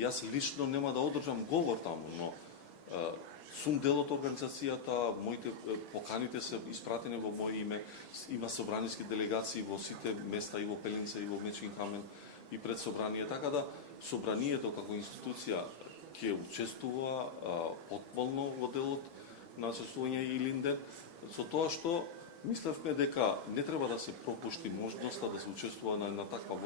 Јас лично нема да одржам говор таму, но сум дел од организацијата, моите поканите се испратени во моје име, има собраниски делегации во сите места и во Пеленце и во Мечкин Камен и пред собрание, така да собранието како институција ќе учествува потполно во делот на чествување Илинден, со тоа што мислевме дека не треба да се пропушти можноста да се учествува на таква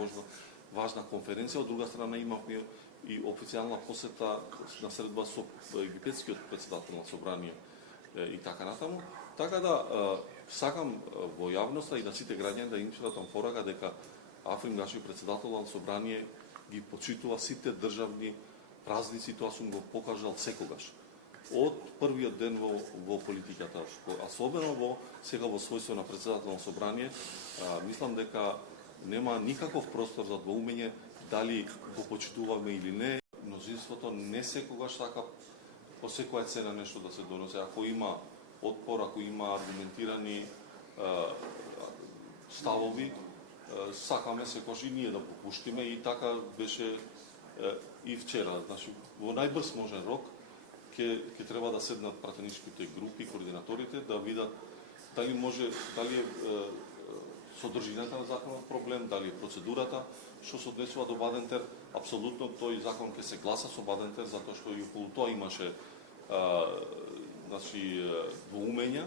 важна конференција. Од друга страна имавме и официјална посета на средба со египетскиот претседател на собрание и така натаму. Така да сакам во јавноста и на сите граѓани да им пратам порака дека Африн Гаши, претседател на собрание, ги почитува сите државни празници, тоа сум го покажал секогаш. Од првиот ден во политиката, особено сега во својство на претседател на собрание, мислам дека нема никаков простор за двоумење дали го почитуваме или не. Мнозинството не секогаш сака по секоја цена нешто да се донесе. Ако има отпор, ако има аргументирани ставови, сакаме секогаш и ние да попуштиме, и така беше и вчера. Значи, во најбрз можен рок ќе треба да седнат пратеничките групи, координаторите, да видат дали е содржината на законот проблем, дали е процедурата, што се однесува до Бадентер. Апсолутно тој закон ќе се гласа со Бадентер, затоа што и околу тоа имаше двоумења.